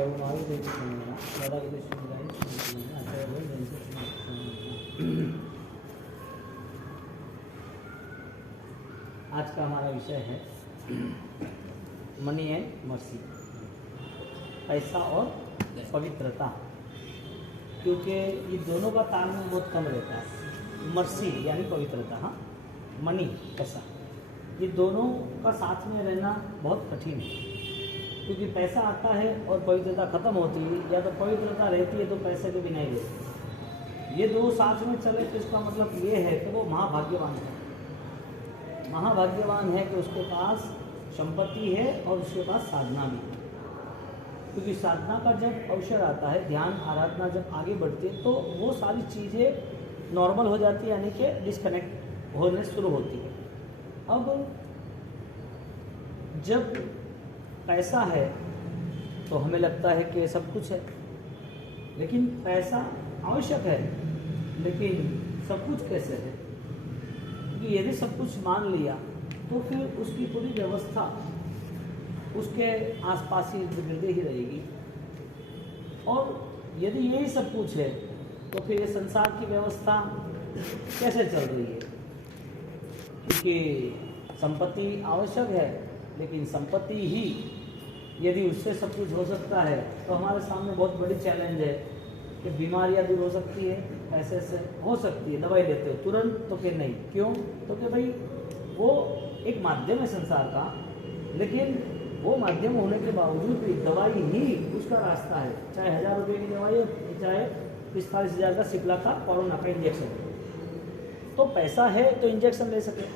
आज का हमारा विषय है मनी एंड मर्सी, पैसा और पवित्रता। क्योंकि ये दोनों का तालमेल बहुत कम रहता है। मर्सी यानी पवित्रता, हाँ, मनी पैसा, ये दोनों का साथ में रहना बहुत कठिन है। क्योंकि पैसा आता है और पवित्रता खत्म होती है, या तो पवित्रता रहती है तो पैसे के बिना ही रहती। ये दो साथ में चले तो इसका मतलब ये है कि वो महाभाग्यवान है। महाभाग्यवान है कि उसके पास संपत्ति है और उसके पास साधना भी है। क्योंकि साधना का जब अवसर आता है, ध्यान आराधना जब आगे बढ़ती है, तो वो सारी चीज़ें नॉर्मल हो जाती है, यानी कि डिस्कनेक्ट होने शुरू होती है। अब जब पैसा है तो हमें लगता है कि सब कुछ है, लेकिन पैसा आवश्यक है, लेकिन सब कुछ कैसे है? क्योंकि यदि सब कुछ मान लिया तो फिर उसकी पूरी व्यवस्था उसके आसपास ही गिरते ही रहेगी। और यदि यही सब कुछ है तो फिर ये संसार की व्यवस्था कैसे चल रही है? क्योंकि संपत्ति आवश्यक है, लेकिन संपत्ति ही यदि उससे सब कुछ हो सकता है तो हमारे सामने बहुत बड़ी चैलेंज है कि बीमारियां दूर हो सकती है, पैसे से हो सकती है, दवाई लेते हो तुरंत, तो फिर नहीं। क्यों? तो कि भाई वो एक माध्यम है संसार का, लेकिन वो माध्यम होने के बावजूद भी दवाई ही उसका रास्ता है। चाहे 1000 रुपये की दवाई हो, चाहे 45,000 का सिप्ला का कोरोना का इंजेक्शन। तो पैसा है तो इंजेक्शन ले सके,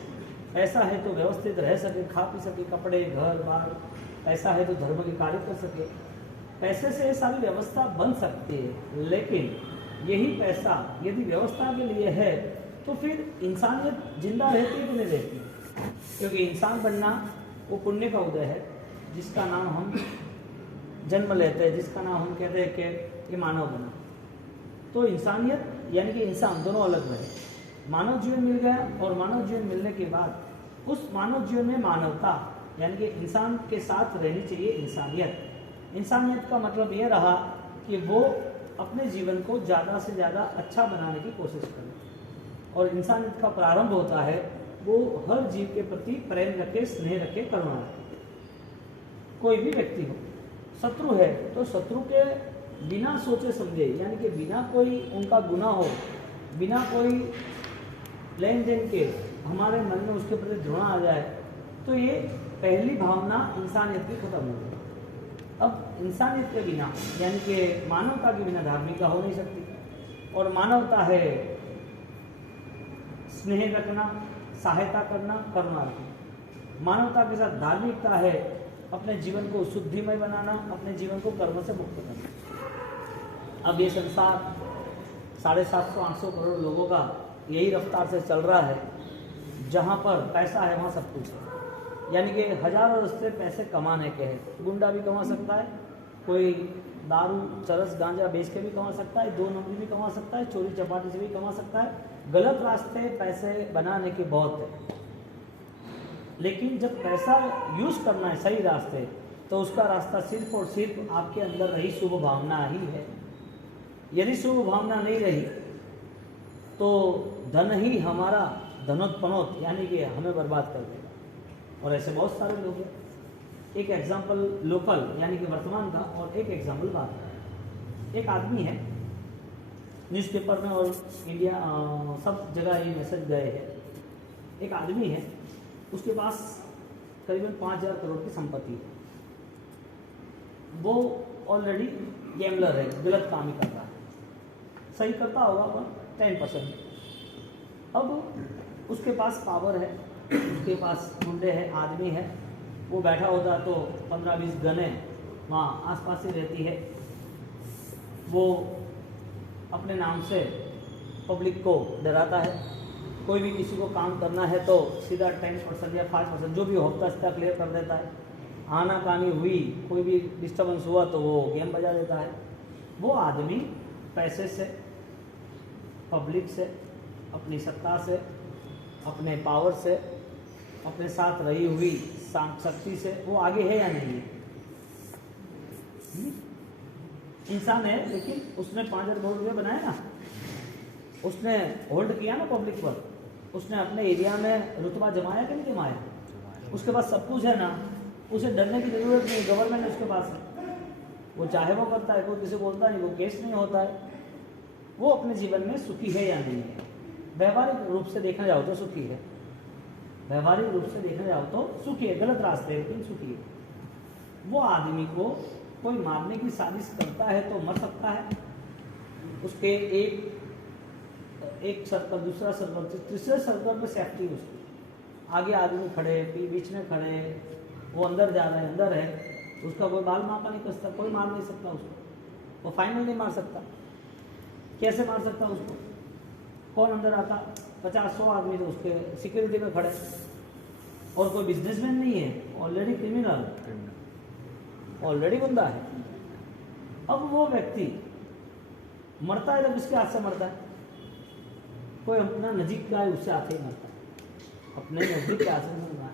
पैसा है तो व्यवस्थित रह सके, खा पी सके, कपड़े, घर बार, पैसा है तो धर्म के कार्य कर सके। पैसे से सारी व्यवस्था बन सकती है, लेकिन यही पैसा यदि व्यवस्था के लिए है तो फिर इंसानियत जिंदा रहती है कि नहीं रहती? क्योंकि इंसान बनना वो पुण्य का उदय है, जिसका नाम हम जन्म लेते हैं, जिसका नाम हम कहते हैं कि ये मानव बना। तो इंसानियत यानी कि इंसान दोनों अलग रहे। मानव जीवन मिल गया, और मानव जीवन मिलने के बाद उस मानव जीवन में मानवता यानी कि इंसान के साथ रहनी चाहिए इंसानियत। इंसानियत का मतलब ये रहा कि वो अपने जीवन को ज़्यादा से ज़्यादा अच्छा बनाने की कोशिश करे। और इंसानियत का प्रारंभ होता है वो हर जीव के प्रति प्रेम रखे, स्नेह रखे, करुणा रखे। कोई भी व्यक्ति हो, शत्रु है तो शत्रु के बिना सोचे समझे, यानी कि बिना कोई उनका गुनाह हो, बिना कोई लेन देन के हमारे मन में उसके प्रति घृणा आ जाए, तो ये पहली भावना इंसानियत की खत्म हो गई। अब इंसानियत के बिना यानी कि मानवता के बिना धार्मिकता हो नहीं सकती। और मानवता है स्नेह रखना, सहायता करना, करुणा रखना। मानवता के साथ धार्मिकता है अपने जीवन को शुद्धिमय बनाना, अपने जीवन को कर्म से मुक्त करना। अब ये संसार 750-800 करोड़ लोगों का यही रफ्तार से चल रहा है। जहाँ पर पैसा है वहाँ सब कुछ है, यानी कि हजारों रास्ते पैसे कमाने के हैं। गुंडा भी कमा सकता है, कोई दारू, चरस, गांजा बेच के भी कमा सकता है, 2 नंबरी भी कमा सकता है, चोरी चपाटी से भी कमा सकता है। गलत रास्ते पैसे बनाने के बहुत है, लेकिन जब पैसा यूज करना है सही रास्ते, तो उसका रास्ता सिर्फ और सिर्फ आपके अंदर रही शुभ भावना ही है। यदि शुभ भावना नहीं रही तो धन ही हमारा धनोत्पन्नोत यानी कि हमें बर्बाद कर देगा। और ऐसे बहुत सारे लोग हैं। एक एग्जाम्पल लोकल यानी कि वर्तमान का, और एक एग्जाम्पल बात का। एक आदमी है, न्यूज़पेपर में और इंडिया सब जगह ये मैसेज गए हैं। एक आदमी है, उसके पास करीबन 5000 करोड़ की संपत्ति है। वो ऑलरेडी गैम्बलर है, गलत काम ही कर रहा है, सही करता होगा पर 10%। अब उसके पास पावर है, उसके पास गुंडे हैं, आदमी है। वो बैठा होता तो 15-20 गने वहाँ आसपास ही रहती है। वो अपने नाम से पब्लिक को डराता है। कोई भी किसी को काम करना है तो सीधा 10% या 5% जो भी होता है क्लियर कर देता है। आनाकानी हुई, कोई भी डिस्टर्बेंस हुआ तो वो गेम बजा देता है। वो आदमी पैसे से, पब्लिक से, अपनी सत्ता से, अपने पावर से, अपने साथ रही हुई शक्ति से वो आगे है या नहीं है? इंसान है, लेकिन उसने 5,000 करोड़ रुपये बनाए ना, उसने होल्ड किया ना पब्लिक पर, उसने अपने एरिया में रुतबा जमाया कि नहीं जमाया, उसके पास सब कुछ है ना, उसे डरने की जरूरत नहीं, गवर्नमेंट उसके पास है, वो चाहे वो करता है, कोई किसी को बोलता नहीं, वो केस नहीं होता है, वो अपने जीवन में सुखी है या नहीं है। व्यवहारिक रूप से देखने जाओ तो सुखी है, व्यवहारिक रूप से देखने जाओ तो सुखी है, गलत रास्ते लेकिन सुखी है। वो आदमी को कोई मारने की साजिश करता है तो मर सकता है, उसके एक सर्कल, दूसरा सर्कल, तीसरे सर्कल पे सेफ्टी उसकी, आगे आदमी खड़े, बीच में खड़े, वो अंदर जा रहे हैं, अंदर है, उसका कोई बाल मापा नहीं कर सकता, कोई मार नहीं सकता उसको, वो फाइनल नहीं मार सकता। कैसे मार सकता उसको? कौन अंदर आता? 50-100 आदमी तो उसके सिक्योरिटी में खड़े, और कोई बिजनेसमैन नहीं है, ऑलरेडी क्रिमिनल, ऑलरेडी बंदा है। अब वो व्यक्ति मरता है तो किसके हाथ से मरता है? कोई अपना नजीक का है उससे आते ही मरता है, अपने नजदीक के हाथ से मर रहा है।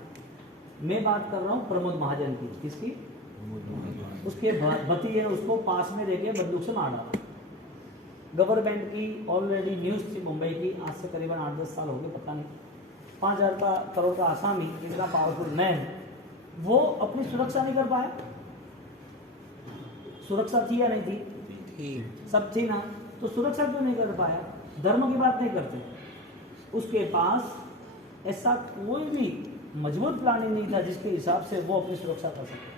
मैं बात कर रहा हूँ प्रमोद महाजन की। किसकी? उसके भती है, उसको पास में देके बंदूक से मार डाला। गवर्नमेंट की ऑलरेडी न्यूज़ थी मुंबई की, आज से करीबन 8-10 साल हो गए, पता नहीं, 5,000 करोड़ का आसामी, इतना पावरफुल मैन, वो अपनी सुरक्षा नहीं कर पाया। सुरक्षा थी या नहीं थी? सब थी ना, तो सुरक्षा क्यों नहीं कर पाया? धर्म की बात नहीं करते, उसके पास ऐसा कोई भी मजबूत प्लानिंग नहीं था जिसके हिसाब से वो अपनी सुरक्षा कर सके।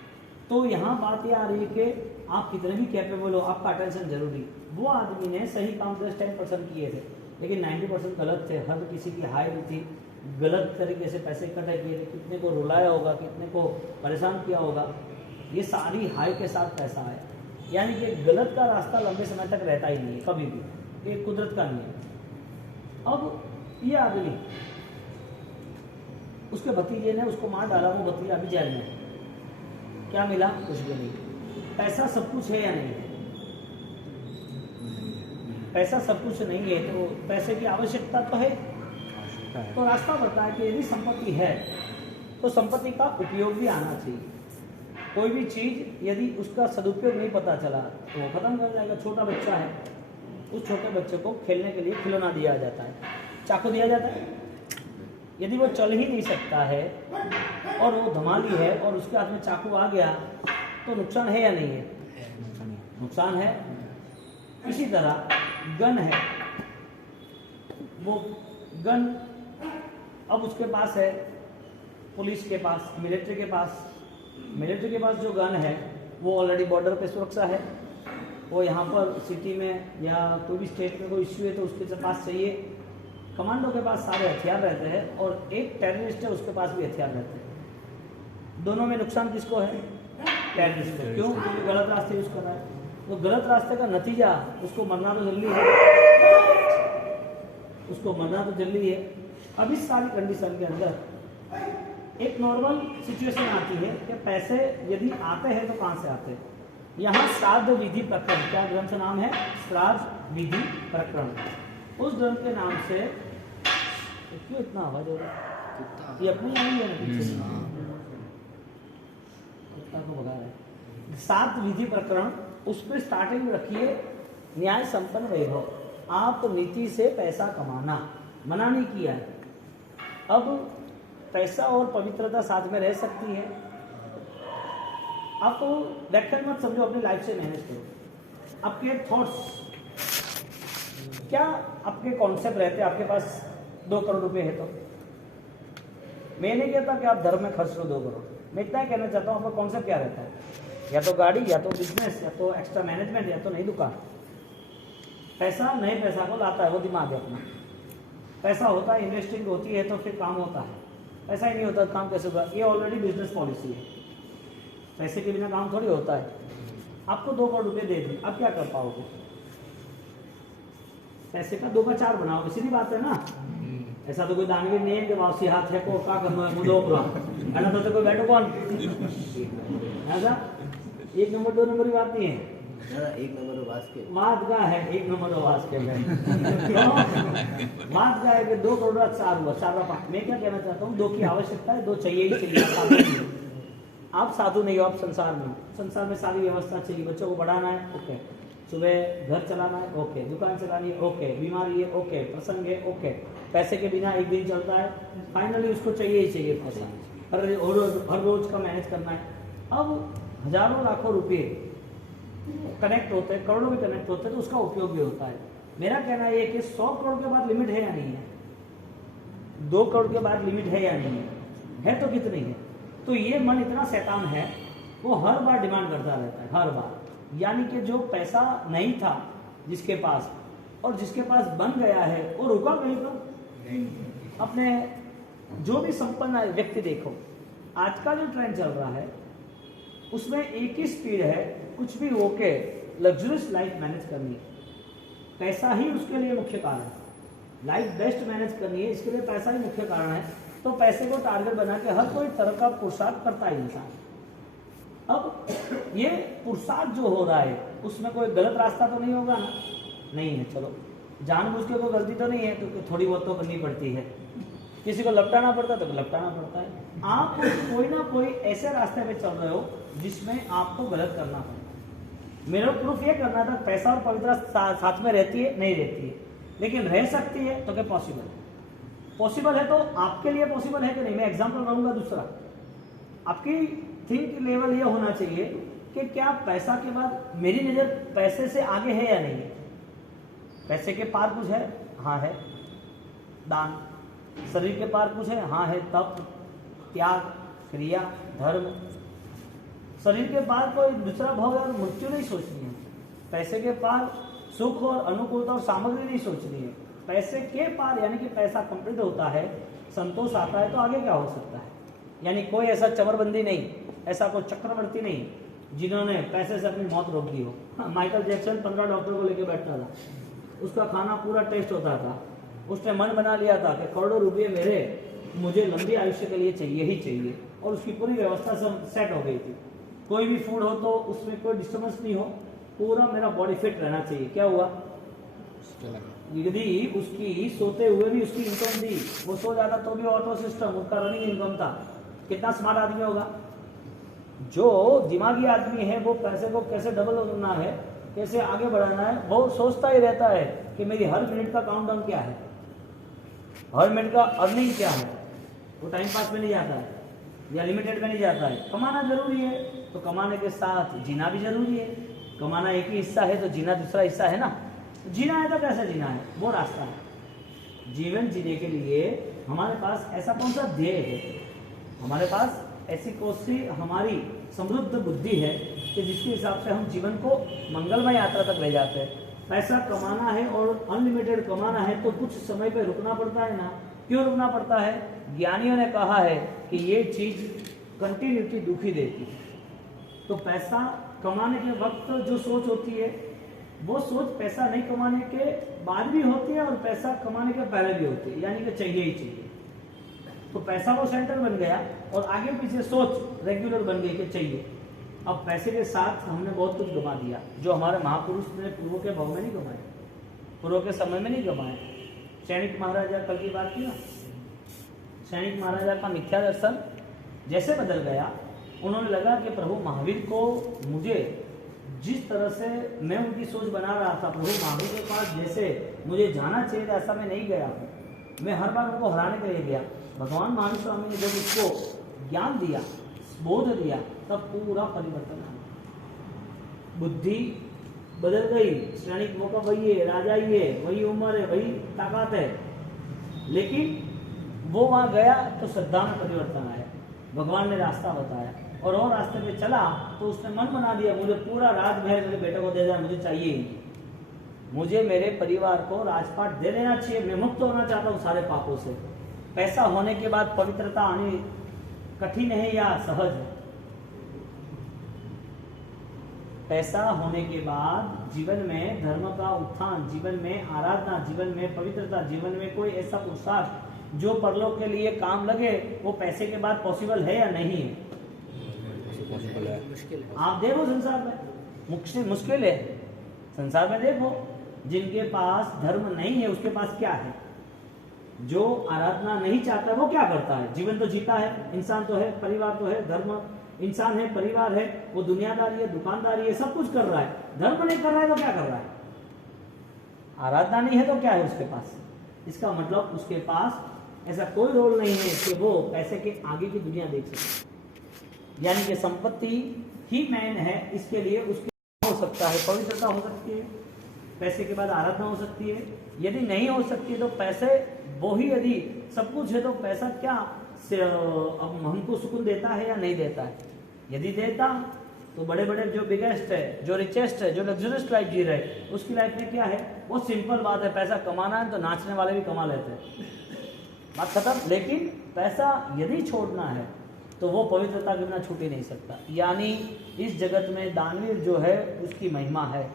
तो यहाँ बात ये आ रही है कि आप कितने भी कैपेबल हो, आपका अटेंशन जरूरी। वो आदमी ने सही काम 10-10% किए थे, लेकिन 90% गलत थे। हर किसी की हाई थी, गलत तरीके से पैसे इकट्ठे किए थे, कितने को रुलाया होगा, कितने को परेशान किया होगा, ये सारी हाई के साथ पैसा आया। यानी कि गलत का रास्ता लंबे समय तक रहता ही नहीं है कभी भी, ये कुदरत का नियम है। अब ये आदमी, उसके भतीजे ने उसको मार डाला, वो भतीजा अभी जेल में। क्या मिला? कुछ भी नहीं। पैसा सब कुछ है या नहीं है? पैसा सब कुछ नहीं है, तो पैसे की आवश्यकता तो है। तो रास्ता बताया कि यदि संपत्ति है तो संपत्ति का उपयोग भी आना चाहिए। कोई भी चीज यदि उसका सदुपयोग नहीं पता चला तो वो खत्म कर जाएगा। छोटा बच्चा है, उस छोटे बच्चे को खेलने के लिए खिलौना दिया जाता है, चाकू दिया जाता है। यदि वो चल ही नहीं सकता है और वो धमाली है और उसके हाथ में चाकू आ गया तो नुकसान है या नहीं है? नुकसान है। इसी तरह गन है, वो गन अब उसके पास है, पुलिस के पास, मिलिट्री के पास। मिलिट्री के पास जो गन है वो ऑलरेडी बॉर्डर पे सुरक्षा है, वो यहाँ पर सिटी में या कोई भी स्टेट में कोई इश्यू है तो उसके पास चाहिए। कमांडो के पास सारे हथियार रहते हैं और एक टेररिस्ट है उसके पास भी हथियार रहते हैं। दोनों में नुकसान किसको है? टेररिस्ट को। क्यों? क्योंकि गलत रास्ते यूज कर रहा है। तो गलत रास्ते का नतीजा उसको मरना तो जल्दी है, उसको मरना तो जल्दी है। अब इस सारी कंडीशन के अंदर एक नॉर्मल सिचुएशन आती है कि पैसे यदि आते हैं तो कहाँ से आते हैं? यहाँ श्राद्ध विधि प्रकरण, क्या ग्रंथ का नाम है? श्राद्ध विधि प्रकरण। उस ग्रंथ के नाम से क्यों इतना आवाज हो रहा है? ये अपनी आई है ना पीछे, कुत्ता को भगा रहा है। श्राद्ध विधि प्रकरण, उस पर स्टार्टिंग में रखिए न्याय संपन्न वैभव। आप नीति से पैसा कमाना मना नहीं किया है। अब पैसा और पवित्रता साथ में रह सकती है। आप तो व्याख्यान मत समझो, अपनी लाइफ से मैनेज करो। आपके थॉट्स क्या, आपके कॉन्सेप्ट रहते हैं। आपके पास 2 करोड़ रुपए है तो मैं नहीं कहता कि आप धर्म में खर्च लो 2 करोड़। मैं इतना ही कहना चाहता हूँ आपका कॉन्सेप्ट क्या रहता है? या तो गाड़ी, या तो बिजनेस, या तो एक्स्ट्रा मैनेजमेंट, या तो नई दुकान। पैसा नए पैसा को लाता है, वो दिमाग है अपना। पैसा होता है, इन्वेस्टिंग होती है तो फिर काम होता है। ऐसा ही नहीं होता काम कैसे होगा? ये ऑलरेडी बिजनेस पॉलिसी है। पैसे के बिना काम थोड़ी होता है। आपको 2 करोड़ रुपए दे दी, आप क्या कर पाओगे? पैसे का 2 का 4 बनाओगे, सीधी बात है ना। ऐसा तो कोई दानवीर नहीं है कि वापसी हाथ है को क्या करना है मुझे है ना, तो कोई बैठो कौन ऐसा 1 नंबर 2 नंबर की बात नहीं है। 1 नंबर बात का है 1 नंबर आवाज के बात का है कि 2 करोड़ 4 हुआ, 4 का 5। मैं क्या कहना चाहता हूँ, 2 की आवश्यकता है, 2 चाहिए ही चाहिए। आप साधु नहीं हो, आप संसार में हो, संसार में सारी व्यवस्था चाहिए, बच्चों को पढ़ाना है ओके, सुबह घर चलाना है ओके, दुकान चलानी है ओके, बीमारी है ओके, प्रसंग है ओके, पैसे के बिना एक दिन चलता है, फाइनली उसको चाहिए ही चाहिए पैसा, हर रोज का मैनेज करना है। अब हजारों लाखों रुपए कनेक्ट होते हैं, करोड़ों भी कनेक्ट होते हैं, तो उसका उपयोग भी होता है। मेरा कहना ये कि 100 करोड़ के बाद लिमिट है या नहीं है, 2 करोड़ के बाद लिमिट है या नहीं है तो कितनी है? तो ये मन इतना शैतान है, वो हर बार डिमांड करता रहता है, हर बार। यानी कि जो पैसा नहीं था जिसके पास, और जिसके पास बन गया है, वो रुका कहीं पर। अपने जो भी संपन्न व्यक्ति देखो, आज का जो ट्रेंड चल रहा है उसमें एक ही स्पीड है, कुछ भी होके लग्जरियस लाइफ मैनेज करनी है, पैसा ही उसके लिए मुख्य कारण है। लाइफ बेस्ट मैनेज करनी है, इसके लिए पैसा ही मुख्य कारण है। तो पैसे को टारगेट बना के हर कोई तरह का पुरुषार्थ करता है इंसान। अब ये पुरुषार्थ जो हो रहा है उसमें कोई गलत रास्ता तो नहीं होगा ना? नहीं है, चलो जानबूझ के कोई गलती तो नहीं है, क्योंकि थोड़ी बहुत तो करनी पड़ती है, किसी को लपटाना पड़ता है तो लपटाना पड़ता है। आप कोई ना कोई ऐसे रास्ते पे चल रहे हो जिसमें आपको गलत करना पड़ता है। मेरा प्रूफ ये करना था, पैसा और पवित्रता साथ में रहती है? नहीं रहती है, लेकिन रह सकती है तो क्या पॉसिबल है? पॉसिबल है तो आपके लिए पॉसिबल है कि नहीं? मैं एग्जांपल कहूंगा दूसरा, आपकी थिंक लेवल ये होना चाहिए कि क्या पैसा के बाद मेरी नजर पैसे से आगे है या नहीं है? पैसे के पार कुछ है? हाँ है। दान। शरीर के पार कुछ है? हाँ है। तप, त्याग, क्रिया, धर्म। शरीर के पार कोई दूसरा भोग और मृत्यु नहीं सोचनी है। पैसे के पार सुख और अनुकूलता और सामग्री नहीं सोचनी है। पैसे के पार यानी कि पैसा कंप्लीट होता है, संतोष आता है, तो आगे क्या हो सकता है? यानी कोई ऐसा चमरबंदी नहीं, ऐसा कोई चक्रवर्ती नहीं जिन्होंने पैसे से अपनी मौत रोक दी हो। माइकल जैक्सन 15 डॉक्टर को लेकर बैठता था, उसका खाना पूरा टेस्ट होता था, उसने मन बना लिया था कि करोड़ों रुपये मेरे, मुझे लंबी आयुष्य के लिए चाहिए ही चाहिए, और उसकी पूरी व्यवस्था सब सेट हो गई थी। कोई भी फूड हो तो उसमें कोई डिस्टर्बेंस नहीं हो, पूरा मेरा बॉडी फिट रहना चाहिए। क्या हुआ? यदि उसकी सोते हुए भी उसकी इनकम थी, वो सो जाता तो भी ऑटो सिस्टम, उसका रनिंग इनकम था। कितना स्मार्ट आदमी होगा? जो दिमागी आदमी है वो पैसे को कैसे डबल करना है, कैसे आगे बढ़ाना है, वो सोचता ही रहता है कि मेरी हर मिनट का काउंटडाउन क्या है, हर मिनट का अर्निंग क्या है। वो टाइम पास में नहीं जाता है या लिमिटेड में नहीं जाता है। कमाना जरूरी है तो कमाने के साथ जीना भी जरूरी है। कमाना एक ही हिस्सा है तो जीना दूसरा हिस्सा है ना। जीना है तो कैसे जीना है, वो रास्ता है। जीवन जीने के लिए हमारे पास ऐसा कौन सा ध्येय है, हमारे पास ऐसी कौन सी हमारी समृद्ध बुद्धि है कि जिसके हिसाब से हम जीवन को मंगलमय यात्रा तक ले जाते हैं। पैसा कमाना है और अनलिमिटेड कमाना है तो कुछ समय पे रुकना पड़ता है ना। क्यों रुकना पड़ता है? ज्ञानियों ने कहा है कि ये चीज कंटिन्यूटी दुखी देती है। तो पैसा कमाने के वक्त जो सोच होती है वो सोच पैसा नहीं कमाने के बाद भी होती है और पैसा कमाने के पहले भी होती है, यानी कि चाहिए ही चाहिए। तो पैसा वो सेंटर बन गया और आगे पीछे सोच रेगुलर बन गई कि चाहिए। अब पैसे के साथ हमने बहुत कुछ गंवा दिया जो हमारे महापुरुष ने पूर्व के भाव में नहीं गंवाए, पूर्व के समय में नहीं गंवाए। सैनिक महाराजा कल की बात की ना, सैनिक महाराजा का मिथ्या दर्शन जैसे बदल गया, उन्होंने लगा कि प्रभु महावीर को मुझे जिस तरह से मैं उनकी सोच बना रहा था, प्रभु महावीर के पास जैसे मुझे जाना चाहिए था ऐसा मैं नहीं गया हूँ, मैं हर बार उनको हराने के लिए गया। भगवान महावीर स्वामी ने जब उसको ज्ञान दिया, बोध दिया, तब पूरा परिवर्तन आया। बुद्धि बदल गई, सैनिक मौका वही है, राजा ही है, वही उम्र है, वही ताकत है, लेकिन वो वहां गया तो श्रद्धा में परिवर्तन आया। भगवान ने रास्ता बताया और वो रास्ते पे चला तो उसने मन बना दिया मुझे पूरा राजमहल मेरे बेटे को दे देना, मुझे चाहिए ही, मुझे मेरे परिवार को राजपाट दे देना चाहिए, मैं मुक्त होना चाहता हूँ सारे पापों से। पैसा होने के बाद पवित्रता आनी कठिन है या सहज है? पैसा होने के बाद जीवन में धर्म का उत्थान, जीवन में आराधना, जीवन में पवित्रता, जीवन में कोई ऐसा पुरुषार्थ जो परलोक के लिए काम लगे, वो पैसे के बाद पॉसिबल है या नहीं है? आप देखो संसार में मुश्किल है। संसार में देखो, जिनके पास धर्म नहीं है उसके पास क्या है? जो आराधना नहीं चाहता वो क्या करता है? जीवन तो जीता है, इंसान तो है, परिवार तो है, धर्म इंसान है, परिवार है, वो दुनियादारी है, दुकानदारी है, सब कुछ कर रहा है, धर्म नहीं कर रहा है तो क्या कर रहा है? आराधना नहीं है तो क्या है उसके पास? इसका मतलब उसके पास ऐसा कोई रोल नहीं है कि वो पैसे के आगे की दुनिया देख सके। यानी कि संपत्ति ही मैन है, इसके लिए उसके हो सकता है पवित्रता हो सकती है, पैसे के बाद आराधना हो सकती है। यदि नहीं हो सकती तो पैसे वो ही, यदि सब कुछ है तो पैसा क्या अब हमको सुकून देता है या नहीं देता है? यदि देता तो बड़े बड़े जो बिगेस्ट है, जो रिचेस्ट है, जो लग्जरियस लाइफ जी रहे, उसकी लाइफ में क्या है? बहुत सिंपल बात है, पैसा कमाना है तो नाचने वाले भी कमा लेते हैं, बात खत्म। लेकिन पैसा यदि छोड़ना है तो वो पवित्रता के बिना छूट ही नहीं सकता। यानी इस जगत में दानवीर जो है उसकी महिमा है,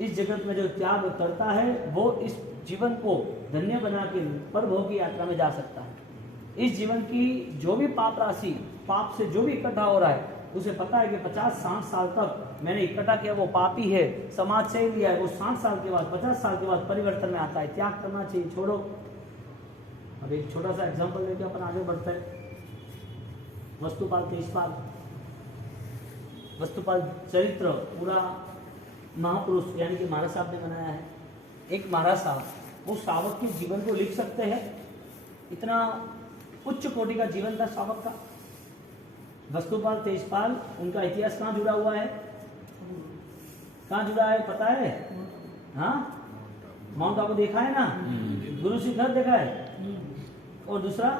इस जगत में जो त्याग करता है वो इस जीवन को धन्य बना के परभोग की यात्रा में जा सकता है। इस जीवन की जो भी पाप राशि, पाप से जो भी इकट्ठा हो रहा है, उसे पता है कि 50-60 साल तक मैंने इकट्ठा किया, वो पापी है, समाज से ही लिया है, वो 60 साल के बाद, 50 साल के बाद परिवर्तन में आता है। त्याग करना चाहिए, छोड़ो। अब एक छोटा सा एग्जाम्पल लेके अपन आगे बढ़ते हैं। वस्तुपाल तेजपाल, वस्तुपाल चरित्र पूरा महापुरुष यानी कि महाराज साहब ने बनाया है। एक महाराज साहब वो श्रावक के जीवन को लिख सकते हैं, इतना उच्च कोटि का जीवन था श्रावक का। वस्तुपाल तेजपाल, उनका इतिहास कहाँ जुड़ा हुआ है? कहाँ जुड़ा है पता है? हाँ, माउंट आबू देखा है ना, गुरु शिखर देखा है, और दूसरा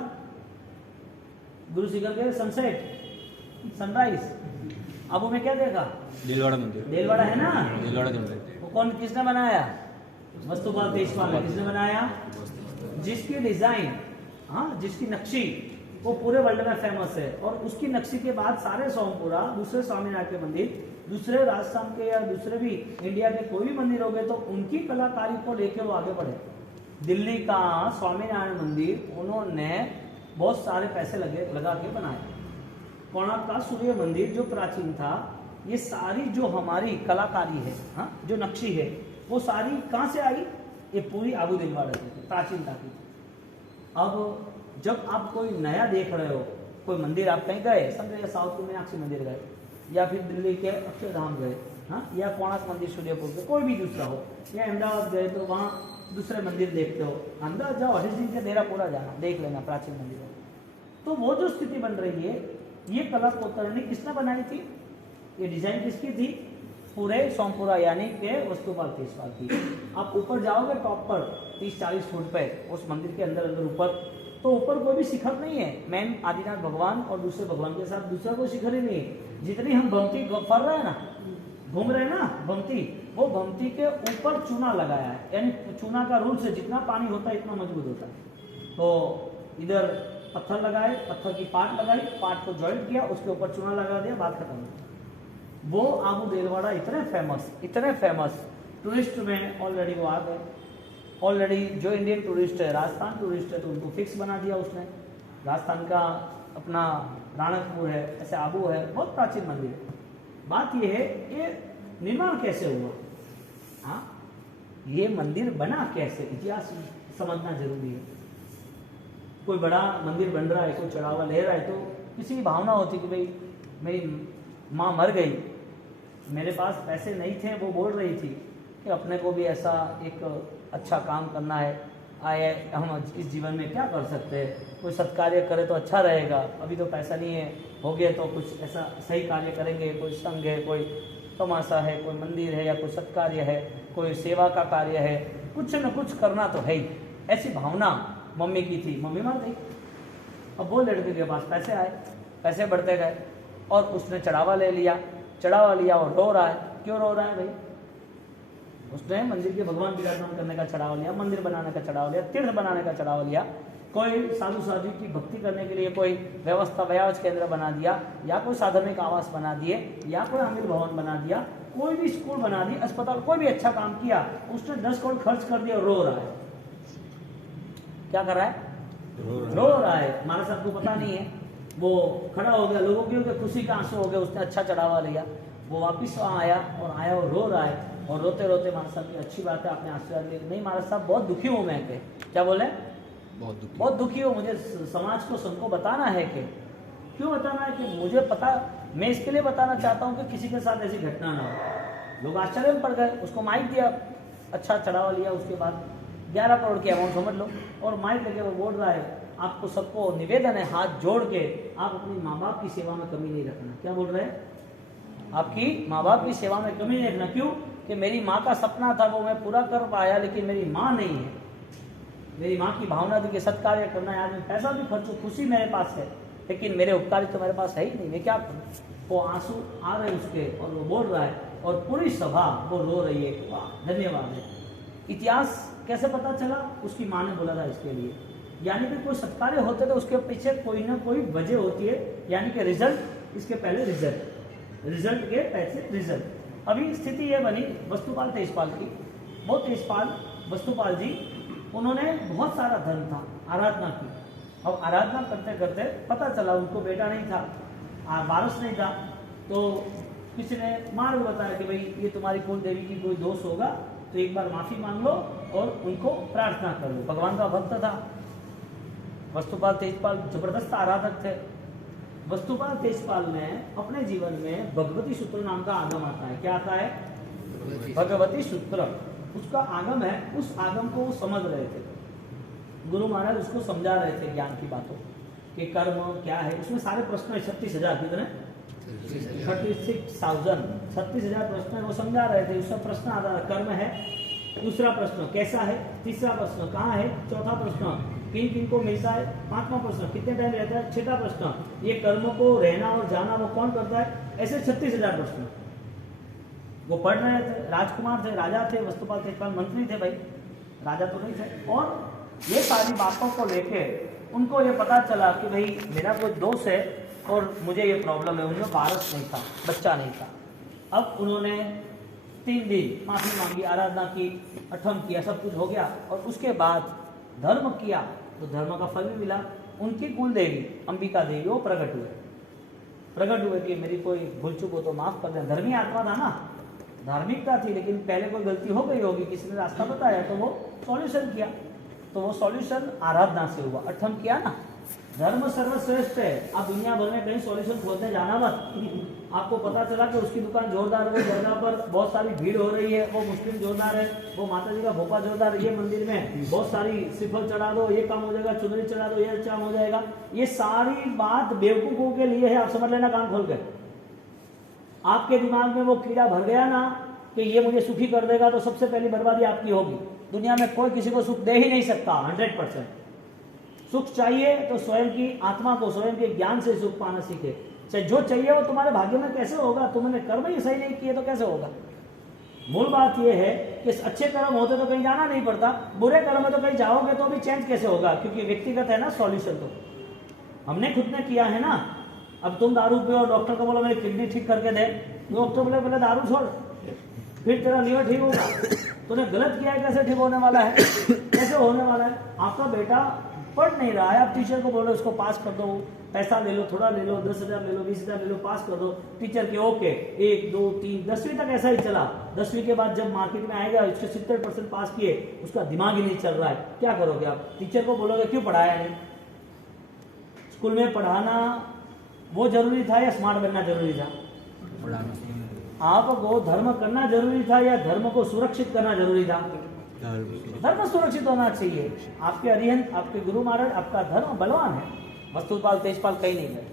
गुरु शिखर के सनसेट, सनराइज। आबू में क्या देखा? दिलवाड़ा मंदिर, दिलवाड़ा है ना, दिलवाड़ा मंदिर। वो कौन, किसने बनाया? वस्तुपाल तेजपाल ने। किसने बनाया? जिसकी डिजाइन, हाँ, जिसकी नक्शी वो पूरे वर्ल्ड में फेमस है। और उसकी नक्शी के बाद सारे सोमपुरा, दूसरे स्वामीनारायण के मंदिर, दूसरे राजस्थान के या दूसरे भी इंडिया के कोई भी मंदिर हो गए तो उनकी कलाकारी को लेके वो आगे बढ़े। दिल्ली का स्वामीनारायण मंदिर उन्होंने बहुत सारे पैसे लगा के बनाया। कोणार्क का सूर्य मंदिर जो प्राचीन था, ये सारी जो हमारी कलाकारी है, हाँ, जो नक्शी है, वो सारी कहाँ से आई? ये पूरी आबू दिलवाड़ा से प्राचीनता की। अब जब आप कोई नया देख रहे हो, कोई मंदिर आप कहीं गए, समझे साउथ में मीनाक्षी मंदिर गए, या फिर दिल्ली के अक्षरधाम गए, हाँ, या कोणार्क मंदिर सूर्यपुर के कोई भी दूसरा हो, या अहमदाबाद गए तो वहाँ दूसरे मंदिर देखते हो, अहमदाबाद जाओ, हरीश दिन के देरा पूरा जाना, देख लेना प्राचीन मंदिर। तो वो जो स्थिति बन रही है, ये कला कोतरणी किसने बनाई थी? ये डिजाइन किसकी थी? पूरे सोमपुरा यानी के वस्तुपाल तेजपाल की। आप ऊपर जाओगे टॉप पर 30-40 फुट पे उस मंदिर के अंदर ऊपर, तो ऊपर कोई भी शिखर नहीं है। मैन आदिनाथ भगवान और दूसरे भगवान के साथ दूसरा कोई शिखर ही नहीं है। जितनी हम भक्ति फर रहे हैं ना, घूम रहे हैं ना भक्ति, वो भक्ति के ऊपर चूना लगाया है, यानी चूना का रूल से जितना पानी होता है इतना मजबूत होता है। तो इधर पत्थर लगाए, पत्थर की पाट लगाई, पाट को जॉइंट किया, उसके ऊपर चूना लगा दिया, बात खत्म। वो आबू दिलवाड़ा इतने फेमस टूरिस्ट में ऑलरेडी वो आ गए। ऑलरेडी जो इंडियन टूरिस्ट है, राजस्थान टूरिस्ट है, तो उनको फिक्स बना दिया उसने। राजस्थान का अपना राणकपुर है, ऐसे आबू है, बहुत प्राचीन मंदिर है। बात ये है कि निर्माण कैसे हुआ, हाँ, ये मंदिर बना कैसे, इतिहास समझना जरूरी है। कोई बड़ा मंदिर बन रहा है, कोई चढ़ावा ले रहा है, तो किसी की भावना होती कि भाई मेरी माँ मर गई, मेरे पास पैसे नहीं थे, वो बोल रही थी कि अपने को भी ऐसा एक अच्छा काम करना है, आए हम इस जीवन में क्या कर सकते हैं, कोई सत्कार्य करे तो अच्छा रहेगा, अभी तो पैसा नहीं है, हो गया तो कुछ ऐसा सही कार्य करेंगे, कोई संघ है, कोई तमाशा है, कोई मंदिर है, या कोई सत्कार्य है, कोई सेवा का कार्य है, कुछ न कुछ करना तो है ही। ऐसी भावना मम्मी की थी, मम्मी मर गई। अब वो लड़के के पास पैसे आए, पैसे बढ़ते गए और उसने चढ़ावा लिया और रो रहा है। क्यों रो रहा है भाई? उसने मंदिर के भगवान विराजमान करने का चढ़ावा लिया, मंदिर बनाने का चढ़ावा लिया, तीर्थ बनाने का चढ़ावा लिया, कोई साधु साधु की भक्ति करने के लिए कोई व्यवस्था व्यावज केंद्र बना दिया, या कोई साधनिक आवास बना दिए, या कोई अमीर भवन बना दिया, कोई भी स्कूल बना दिया, अस्पताल, कोई भी अच्छा काम किया, उसने 10 करोड़ खर्च कर दिया और रो रहा है। क्या कर रहा है? रो रहा है। हमारे सबको पता नहीं है, वो खड़ा हो गया, लोगों की खुशी का आंसू हो गया, उसने अच्छा चढ़ावा लिया, वो वापिस आया और रो रहा है। और रोते रोते महाराज साहब की अच्छी बात है, आपने आशीर्वाद लिया। नहीं महाराज साहब बहुत दुखी हूँ मैं, के क्या बोले? बहुत दुखी हूँ, मुझे समाज को सबको बताना है। कि क्यों बताना है? कि मुझे पता, मैं इसके लिए बताना चाहता हूँ कि किसी के साथ ऐसी घटना ना हो। लोग आश्चर्य में पड़ गए, उसको माइक दिया, अच्छा चढ़ावा लिया, उसके बाद 11 करोड़ की अमाउंट समझ लो, और माइक लेके वो बोल रहा है आपको सबको निवेदन है हाथ जोड़ के आप अपनी माँ बाप की सेवा में कमी नहीं रखना। क्या बोल रहे हैं? आपकी माँ बाप की सेवा में कमी नहीं रखना। क्यों? कि मेरी माँ का सपना था वो मैं पूरा कर पाया, लेकिन मेरी माँ नहीं है। मेरी माँ की भावना थी कि सत्कार्य करना है, आज मैं पैसा भी खर्चूं, खुशी मेरे पास है, लेकिन मेरे उपकारी तो मेरे पास है ही नहीं, मैं क्या करूँ? वो आंसू आ रहे उसके और वो बोल रहा है और पूरी सभा वो रो रही है। वाह, धन्यवाद है। इतिहास कैसे पता चला? उसकी माँ ने बोला था इसके लिए। यानी कि कोई सत्कार्य होते तो उसके पीछे कोई ना कोई वजह होती है, यानी कि रिजल्ट इसके पहले रिजल्ट, रिजल्ट के पहले रिजल्ट। अभी स्थिति ये बनी वस्तुपाल तेजपाल की। वो तेजपाल वस्तुपाल जी, उन्होंने बहुत सारा धन था, आराधना की, और आराधना करते करते पता चला उनको बेटा नहीं था, वारस नहीं था, तो किसी ने मार्ग बताया कि भाई ये तुम्हारी कुल देवी की कोई दोष होगा, तो एक बार माफी मांग लो और उनको प्रार्थना कर लो। भगवान का भक्त था वस्तुपाल तेजपाल, जबरदस्त आराधक थे। वस्तुपाल तेजपाल ने अपने जीवन में भगवती सूत्र नाम का आगम आता है। क्या आता है? भगवती सूत्र, उसका आगम है। उस आगम को वो समझ रहे थे, गुरु महाराज उसको समझा रहे थे ज्ञान की बातों कि कर्म क्या है। उसमें सारे प्रश्न 36,000 कितने 36,000 प्रश्न वो समझा रहे थे। उसका प्रश्न आता था कर्म है, दूसरा प्रश्न कैसा है, तीसरा प्रश्न कहाँ है, चौथा प्रश्न किन किन को मिलता है, पांचवा प्रश्न कितने टाइम रहता है, छठा प्रश्न ये कर्म को रहना और जाना वो कौन करता है। ऐसे 36,000 प्रश्न वो पढ़ रहे थे। राजकुमार थे, राजा थे, वस्तुपाल तेजपाल मंत्री थे, भाई राजा तो नहीं थे। और ये सारी बातों को लेके उनको ये पता चला कि भाई मेरा कोई दोष है और मुझे ये प्रॉब्लम है। उनमें वारस नहीं था, बच्चा नहीं था। अब उन्होंने 3 दिन माफी मांगी, आराधना की, अठम किया, सब कुछ हो गया, और उसके बाद धर्म किया तो धर्म का फल भी मिला। उनकी कुल देवी अंबिका देवी वो प्रकट हुए कि मेरी कोई भूल चूक हो तो माफ कर दें। धर्मी आत्मा था ना, धार्मिकता थी, लेकिन पहले कोई गलती हो गई होगी, किसी ने रास्ता बताया तो वो सॉल्यूशन किया, तो वो सॉल्यूशन आराधना से हुआ। अठम किया ना, धर्म सर्वश्रेष्ठ है। आप दुनिया भर में कहीं सॉल्यूशन खोजने जाना मत। आपको पता चला कि उसकी दुकान जोरदार, वो जगह पर बहुत सारी भीड़ हो रही है, वो मुस्लिम जोरदार है, वो माता जी का भोपा जोरदार है, ये मंदिर में बहुत सारी श्रीफल चढ़ा दो, ये काम हो जाएगा, चुनरी चढ़ा दो, ये काम हो जाएगा। ये सारी बात बेवकूफों के लिए है, आप समझ लेना कान खोल के। आपके दिमाग में वो कीड़ा भर गया ना कि ये मुझे सुखी कर देगा, तो सबसे पहली बर्बादी आपकी होगी। दुनिया में कोई किसी को सुख दे ही नहीं सकता। 100% सुख चाहिए तो स्वयं की आत्मा को, स्वयं के ज्ञान से सुख पाना सीखे। चाहे जो चाहिए वो तुम्हारे भाग्य में कैसे होगा? तुमने कर्म ही सही नहीं किए तो कैसे होगा? मूल बात यह है कि अच्छे कर्म होते तो कहीं जाना नहीं पड़ता, बुरे कर्म में तो कहीं जाओगे तो भी चेंज कैसे होगा? क्योंकि व्यक्तिगत है ना सॉल्यूशन, तो हमने खुद ने किया है ना। अब तुम दारू पियो और डॉक्टर को बोलो मेरी किडनी ठीक करके दे, डॉक्टर बोले पहले दारू छोड़ फिर तेरा लीवर ठीक होगा। तूने गलत किया है, कैसे ठीक होने वाला है? कैसे होने वाला है? आपका बेटा पढ़ नहीं रहा है, आप टीचर को बोलो इसको पास कर दो, पैसा ले लो, थोड़ा ले लो, 10,000 ले लो, 20,000 ले लो, पास कर दो। टीचर के ओके 1 2 3 10वीं तक ऐसा ही चला। 10वीं के बाद जब मार्केट में आएगा, इसके 70% पास किए, उसका दिमाग ही नहीं चल रहा है, क्या करोगे आप? टीचर को बोलोगे क्यों पढ़ाया नहीं? स्कूल में पढ़ाना वो जरूरी था या स्मार्ट बनना जरूरी था? आपको धर्म करना जरूरी था या धर्म को सुरक्षित करना जरूरी था? धर्म सुरक्षित होना चाहिए। आपके अरिहंत, आपके गुरु महाराज, आपका धर्म बलवान है। वस्तुपाल तेजपाल कहीं नहीं गए।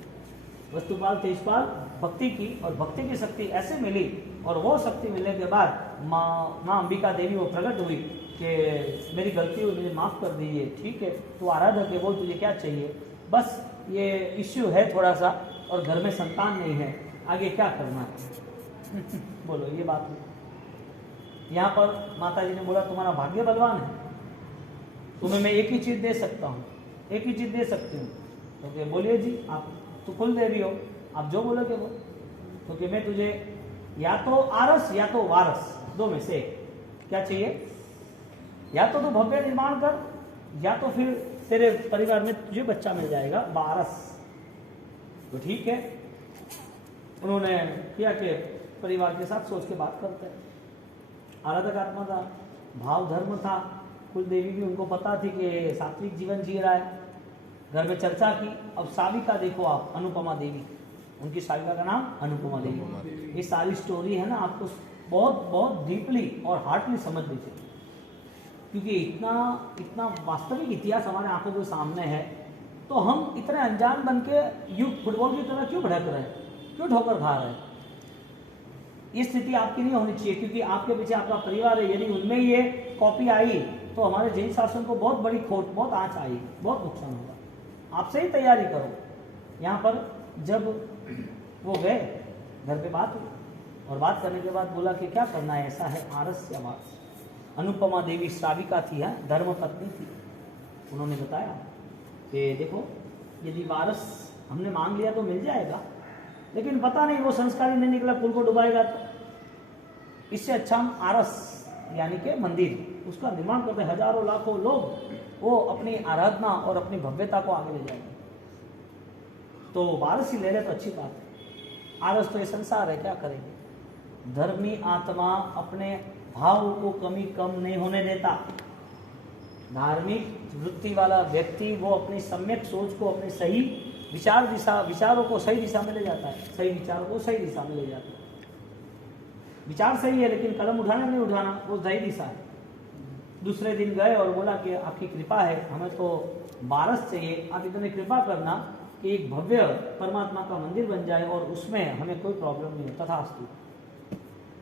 वस्तुपाल तेजपाल भक्ति की, और भक्ति की शक्ति ऐसे मिली, और वो शक्ति मिलने के बाद माँ अंबिका देवी वो प्रकट हुई कि मेरी गलती हुई, मुझे माफ कर दीजिए। ठीक है, तो आराधक है, बोल तुझे क्या चाहिए? बस ये इश्यू है थोड़ा सा, और घर में संतान नहीं है, आगे क्या करना है? बोलो, ये बात है। यहाँ पर माता जी ने बोला तुम्हारा भाग्य बलवान है, तुम्हें मैं एक ही चीज दे सकता हूँ, एक ही चीज दे सकती हूँ। तो बोलिए जी, आप तो कुल देवी हो, आप जो बोलोगे वो। तो कि मैं तुझे या तो आरस या तो वारस, दो में से क्या चाहिए? या तो तू भव्य निर्माण कर, या तो फिर तेरे परिवार में तुझे बच्चा मिल जाएगा, वारस। तो ठीक है, उन्होंने किया कि परिवार के साथ सोच के बात करते हैं। आराधक आत्मा था, भाव धर्म था, कुल देवी भी उनको पता थी कि सात्विक जीवन जी रहा है। घर में चर्चा की। अब साविका देखो आप, अनुपमा देवी, उनकी साविका का नाम अनुपमा देवी। ये सारी स्टोरी है ना, आपको बहुत बहुत डीपली और हार्टली समझनी चाहिए, क्योंकि इतना वास्तविक इतिहास हमारे आंखों के सामने है, तो हम इतने अनजान बन के युग फुटबॉल की तरह क्यों भड़क रहे हैं, क्यों ठोकर खा रहे हैं? ये स्थिति आपकी नहीं होनी चाहिए, क्योंकि आपके पीछे आपका परिवार है। यदि उनमें ये कॉपी आई तो हमारे जैन शासन को बहुत बड़ी खोट, बहुत आंच आई, बहुत नुकसान होगा। आपसे ही तैयारी करो। यहाँ पर जब वो गए, घर पे बात हुई, और बात करने के बाद बोला कि क्या करना है, ऐसा है आरस या वारस। अनुपमा देवी श्राविका थी, धर्म पत्नी थी। उन्होंने बताया कि देखो, यदि वारस हमने मांग लिया तो मिल जाएगा, लेकिन पता नहीं वो संस्कारी नहीं निकला, कुल को डुबाएगा, तो इससे अच्छा हम आरस यानी कि मंदिर उसका निर्माण करते हैं। हजारों लाखों लोग वो अपनी आराधना और अपनी भव्यता को आगे ले जाएंगे। तो वारस ही ले ले तो अच्छी बात है। आरस तो ये संसार है, क्या करेंगे? धर्मी आत्मा अपने भाव को कमी कम नहीं होने देता। धार्मिक वृत्ति वाला व्यक्ति वो अपनी सम्यक सोच को, अपने सही विचारों को सही दिशा में ले जाता है, सही विचारों को सही दिशा में ले जाता है। विचार सही है लेकिन कलम उठाना नहीं उठाना, वो सही दिशा है। दूसरे दिन गए और बोला कि आपकी कृपा है, हमें तो वारस चाहिए, आप इतनी कृपा करना कि एक भव्य परमात्मा का मंदिर बन जाए और उसमें हमें कोई प्रॉब्लम नहीं हो। तथास्तु।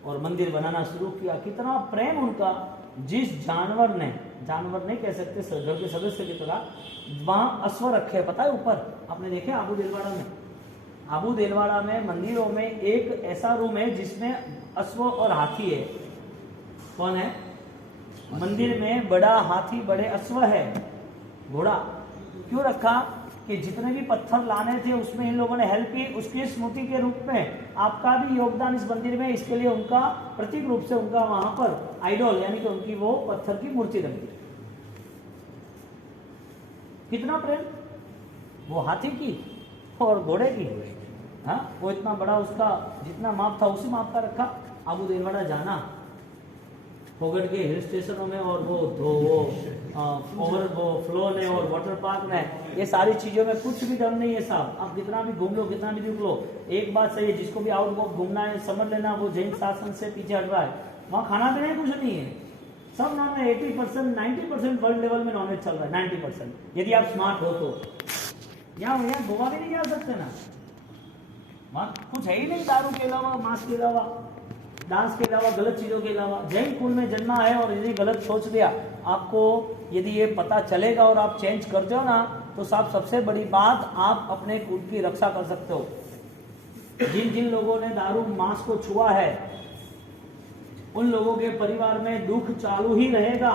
और मंदिर बनाना शुरू किया। कितना प्रेम उनका, जिस जानवर नहीं कह सकते, घर के सदस्य की तरह वहाँ अश्व रखे, पता है ऊपर, आपने देखे आबू देलवाड़ा में? आबू देलवाड़ा में मंदिरों में एक ऐसा रूम है जिसमें अश्व और हाथी है। कौन है? मंदिर में बड़ा हाथी, बड़े अश्व है, घोड़ा। क्यों रखा? कि जितने भी पत्थर लाने थे उसमें इन लोगों ने हेल्प की, उसकी स्मृति के रूप में आपका भी योगदान इस मंदिर में, इसके लिए उनका प्रतीक रूप से उनका वहां पर आइडल यानी कि उनकी वो पत्थर की मूर्ति रखी। कितना प्रेम वो हाथी की और घोड़े की। हाँ, वो इतना बड़ा, उसका जितना माप था उसी माप का रखा। आबू देलवाड़ा जाना, फोगट के हिल स्टेशनों में, और वो फ्लो ने और वाटर पार्क ने, ये सारी चीजों में कुछ भी डर नहीं है साहब। आप कितना भी घूम लो, कितना भी रुक लो, एक बात सही है, जिसको भी आउटबॉक्स घूमना है समझ लेना वो जैन शासन से पीछे हट रहा है। वहाँ खाना पीना कुछ नहीं है, सब नॉन है। 80% 90% वर्ल्ड लेवल में नॉनवेज चल रहा है, 90%, यदि आप स्मार्ट हो तो। यहाँ गोवा भी नहीं जा सकते ना, वहाँ कुछ है ही नहीं, दारू के अलावा, मांस के अलावा, डांस के अलावा, गलत चीजों के अलावा। जैन कुल में जन्मा है और यदि गलत सोच लिया, आपको यदि ये पता चलेगा और आप चेंज करते हो ना, तो साहब सबसे बड़ी बात, आप अपने कुल की रक्षा कर सकते हो। जिन जिन लोगों ने दारू मांस को छुआ है, उन लोगों के परिवार में दुख चालू ही रहेगा,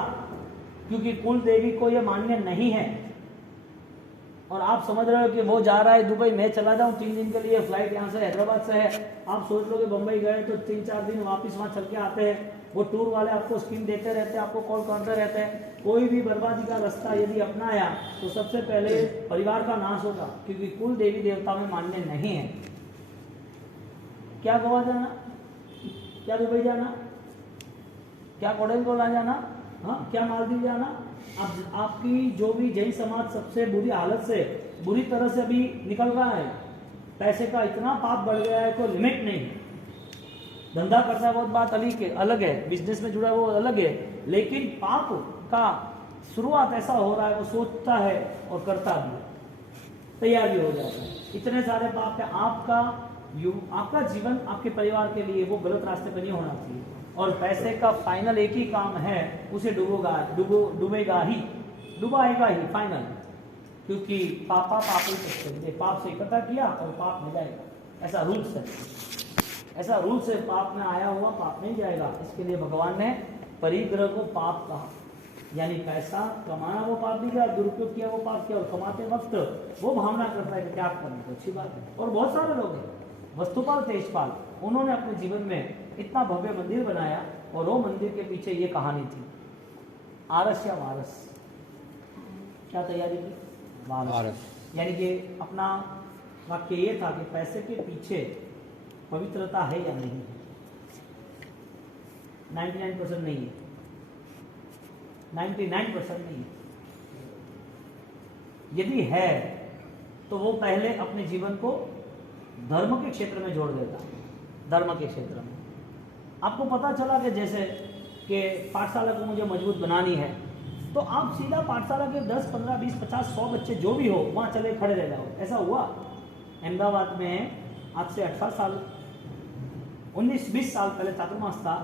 क्योंकि कुल देवी को यह मान्य नहीं है। और आप समझ रहे हो कि वो जा रहा है दुबई, मैं चला जाऊं 3 दिन के लिए, फ्लाइट यहाँ से हैदराबाद से है। आप सोच लो कि बंबई गए तो 3-4 दिन वापस वहाँ चल के आते हैं। वो टूर वाले आपको स्कीम देते रहते हैं, आपको कॉल करते रहते हैं। कोई भी बर्बादी का रास्ता यदि अपनाया तो सबसे पहले परिवार का नाश होगा, क्योंकि कुल देवी देवता में मान्य नहीं है। क्या गोवा जाना, क्या दुबई जाना, क्या कोडेंगोला जाना, हाँ, क्या मालदीव जाना। अब आपकी जो भी जैन समाज सबसे बुरी हालत से, बुरी तरह से अभी निकल रहा है। पैसे का इतना पाप बढ़ गया है, कोई लिमिट नहीं। धंधा करता है बहुत बात अलग है, बिजनेस में जुड़ा है वो अलग है, लेकिन पाप का शुरुआत ऐसा हो रहा है, वो सोचता है और करता भी है, तैयार भी हो जाता है। इतने सारे पाप है। आपका जीवन आपके परिवार के लिए वो गलत रास्ते पर नहीं होना चाहिए। और पैसे का फाइनल एक ही काम है, उसे डूबेगा ही फाइनल, क्योंकि पापा पाप ही सकते, पाप से इकट्ठा किया और पाप में जाएगा। ऐसा रूल्स है, ऐसा रूल्स है। पाप में आया हुआ पाप नहीं जाएगा। इसके लिए भगवान ने परिग्रह को पाप कहा, यानी पैसा कमाना वो पाप नहीं किया, दुरुपयोग किया वो पाप किया। और कमाते वक्त वो भावना करता है कि क्या करना, तो अच्छी बात है। और बहुत सारे लोग हैं, वस्तुपाल तेजपाल, उन्होंने अपने जीवन में इतना भव्य मंदिर बनाया, और वो मंदिर के पीछे ये कहानी थी, आरस या वारस। क्या तैयारी की? वारस। यानी कि अपना वाक्य ये था कि पैसे के पीछे पवित्रता है या नहीं है। 99% नहीं है, 99% नहीं है। यदि है तो वो पहले अपने जीवन को धर्म के क्षेत्र में जोड़ देता है। धर्म के क्षेत्र में आपको पता चला कि जैसे कि पाठशाला को मुझे मजबूत बनानी है, तो आप सीधा पाठशाला के 10, 15, 20, 50, 100 बच्चे जो भी हो वहाँ चले खड़े रह जाओ। ऐसा हुआ अहमदाबाद में आज से 18 साल 19-20 साल पहले चातुर्मास था,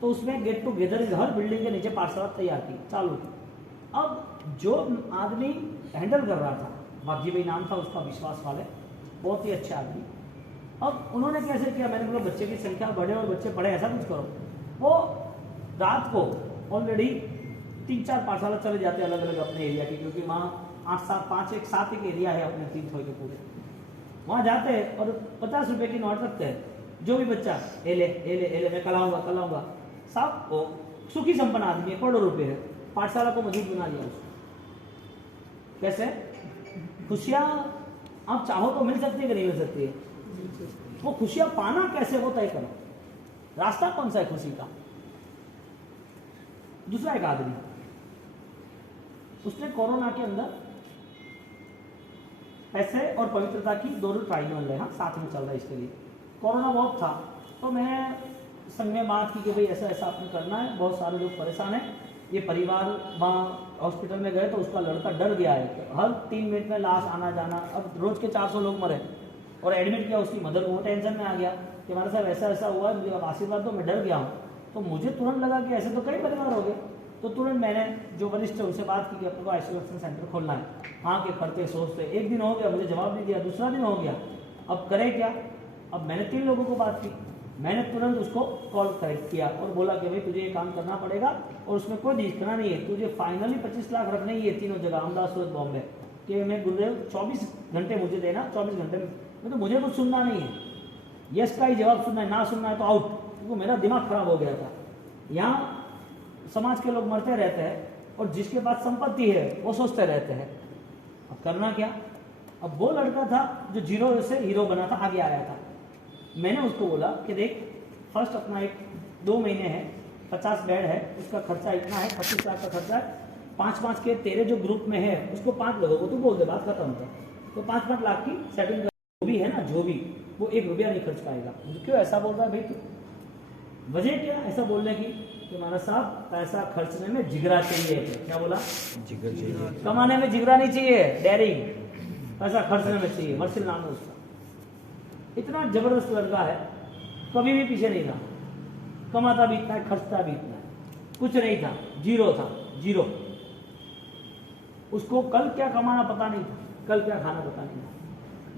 तो उसमें गेट टूगेदर हर बिल्डिंग के नीचे पाठशाला तैयार की, चालू की। अब जो आदमी हैंडल कर रहा था, बागजी भाई नाम था उसका, विश्वास वाले, बहुत ही अच्छे आदमी। अब उन्होंने कैसे किया, मैंने बोला बच्चे की संख्या बढ़े और बच्चे पढ़े, ऐसा कुछ करो। वो रात को ऑलरेडी 3-4 पाठशाला चले जाते अलग अलग अपने एरिया की, क्योंकि वहाँ 8-7 एक एरिया है अपने 3 के पूरे। वहाँ जाते हैं और 50 रुपये की नोट रखते हैं। जो भी बच्चा ए ले मैं कलाऊंगा साहब, वो सुखी संपन्न आदमी है, करोड़ों रुपये है, पाठशाला को मजबूत बना दिया उसको। कैसे खुशियाँ आप चाहो तो मिल सकती है कि नहीं मिल सकती है? वो खुशियाँ पाना कैसे वो तय करो, रास्ता कौन सा है खुशी का। दूसरा एक आदमी, उसने कोरोना के अंदर पैसे और पवित्रता की दोनों ट्राइंगल है, हाँ साथ में चल रहा है। इसके लिए कोरोना बहुत था, तो मैं संग में बात की कि भाई ऐसा ऐसा आपने करना है, बहुत सारे लोग परेशान हैं। ये परिवार वहाँ हॉस्पिटल में गए तो उसका लड़का डर गया है, हर 3 मिनट में लाश आना जाना, अब रोज के 400 लोग मरे, और एडमिट किया उसकी मदर को। वो टेंशन में आ गया कि हमारे साथ ऐसा ऐसा हुआ, मुझे अब आशीर्वाद दो, मैं डर गया हूँ। तो मुझे तुरंत लगा कि ऐसे तो कई परिवार हो गए, तो तुरंत मैंने जो वरिष्ठ है उनसे बात की कि अपने को आइसोलेशन सेंटर खोलना है। हाँ के करते सोचते, एक दिन हो गया, मुझे जवाब नहीं दिया, दूसरा दिन हो गया, अब करें क्या। अब मैंने 3 लोगों को बात की, मैंने तुरंत उसको कॉल करेक्ट किया और बोला कि भाई तुझे ये काम करना पड़ेगा, और उसमें कोई दिक्कत नहीं है, तुझे फाइनली 25 लाख रखने ही है तीनों जगह, अहमदाबाद, सूरत, बॉम्बे, कि मैं गुरुदेव 24 घंटे मुझे देना, 24 घंटे में तो मुझे कुछ सुनना नहीं है, यस का ही जवाब सुनना है, ना सुनना है तो आउट। क्योंकि मेरा दिमाग खराब हो गया था। यहाँ समाज के लोग मरते रहते हैं और जिसके पास संपत्ति है वो सोचते रहते हैं। अब करना क्या। अब वो लड़का था जो 0 से हीरो बना था, आगे आया था। मैंने उसको बोला कि देख, फर्स्ट अपना 1-2 महीने है, 50 बेड है, उसका खर्चा इतना है, 25 लाख का खर्चा है, 5-5 के तेरे जो ग्रुप में है उसको 5 लोगों को तू बोल दे, बात खत्म कर। तो 5-5 लाख की सेटिंग जो भी है ना, जो भी, वो 1 रुपया नहीं खर्च पाएगा। क्यों ऐसा बोल रहा है भाई तू? वजह क्या ऐसा बोलने की? तुम्हारा साहब पैसा खर्चने में जिगरा चाहिए। क्या बोला? जिगर चाहिए, कमाने में जिगरा नहीं चाहिए, डेयरिंग, पैसा खर्चने में चाहिए। वर्षिल नाम है उसका, इतना जबरदस्त लड़का है, कभी भी पीछे नहीं था, कमाता भी इतना है, खर्चता भी इतना है, कुछ नहीं था, 0 था, 0। उसको कल क्या कमाना पता नहीं था, कल क्या खाना पता नहीं था।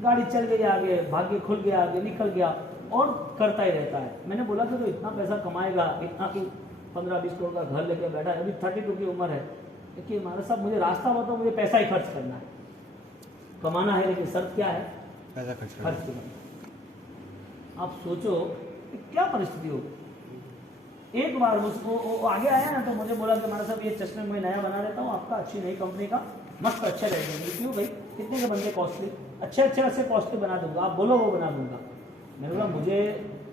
गाड़ी चल गई आगे, भाग्य खुल गया, आगे निकल गया और करता ही रहता है। मैंने बोला कि तो इतना पैसा कमाएगा, इतना कि 15-20 करोड़ का घर लेके बैठा है, अभी 32 की उम्र है। देखिए हमारा साहब, मुझे रास्ता बताओ, मुझे पैसा ही खर्च करना है, कमाना है, लेकिन शर्त क्या है? पैसा खर्च खर्च करना। आप सोचो क्या परिस्थिति होगी। एक बार उसको आगे आया ना, तो मुझे बोला कि हमारा साहब ये चश्मे मैं नया बना देता हूँ आपका, अच्छी नई कंपनी का, मस्त अच्छे रहेंगे। क्यों भाई, कितने के बनते कॉस्टली? अच्छे कॉस्टली बना दूंगा, आप बोलो वो बना दूंगा। मैंने बोला मुझे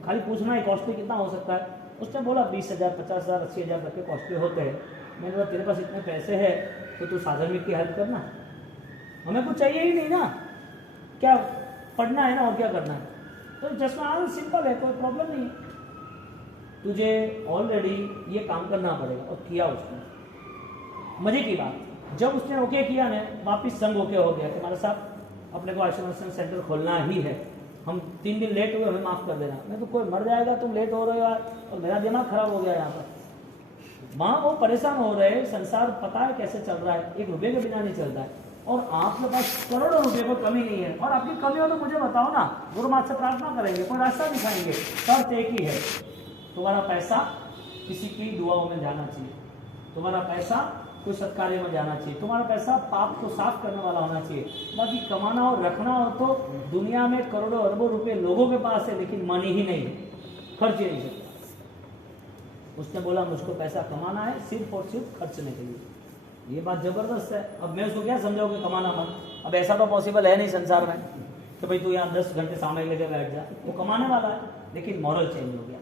खाली पूछना है कॉस्टली कितना हो सकता है। उसने बोला 20,000, 50,000, 80,000 तक के कॉस्टली होते हैं। मैंने बोला तेरे पास इतने पैसे हैं तो तू साधन में की हेल्प करना, हमें कुछ चाहिए ही नहीं ना, क्या पढ़ना है ना और क्या करना है। तो चश्मा सिंपल है, कोई प्रॉब्लम नहीं है, तुझे ऑलरेडी ये काम करना पड़ेगा। और किया उसने। मजे की बात, जब उसने ओके किया ना, वापिस संग ओके हो गया कि हमारे साथ अपने को आइसोलेशन सेंटर खोलना ही है, हम 3 दिन लेट हुए, हमें माफ़ कर देना। मैं तो कोई मर जाएगा, तुम लेट हो रहे हो यार, और मेरा दिमाग खराब हो गया यहाँ पर। वहाँ वो परेशान हो रहे हैं, संसार पता है कैसे चल रहा है, 1 रुपये के बिना नहीं चलता है, और आपके पास करोड़ों रुपये को कमी नहीं है। और आपकी कमी हो तो मुझे बताओ ना, गुरु माता से प्रार्थना करेंगे, कोई रास्ता दिखाएंगे। शर्त एक ही है, तुम्हारा पैसा किसी की दुआओं में जाना चाहिए, तुम्हारा पैसा कोई सत्कार्य में जाना चाहिए, तुम्हारा पैसा पाप को साफ करने वाला होना चाहिए। बाकी कमाना और रखना हो तो दुनिया में करोड़ों अरबों रुपए लोगों के पास है, लेकिन मनी ही नहीं है, खर्च ही नहीं सकता। उसने बोला मुझको पैसा कमाना है सिर्फ और सिर्फ खर्चने के लिए। ये बात जबरदस्त है। अब मैं उसको क्या समझाऊँ कि कमाना मत, अब ऐसा तो पॉसिबल है नहीं संसार में तो भाई तू यहाँ 10 घंटे सामने लेके बैठ जा, वो कमाने वाला है, लेकिन मॉरल चेंज हो गया।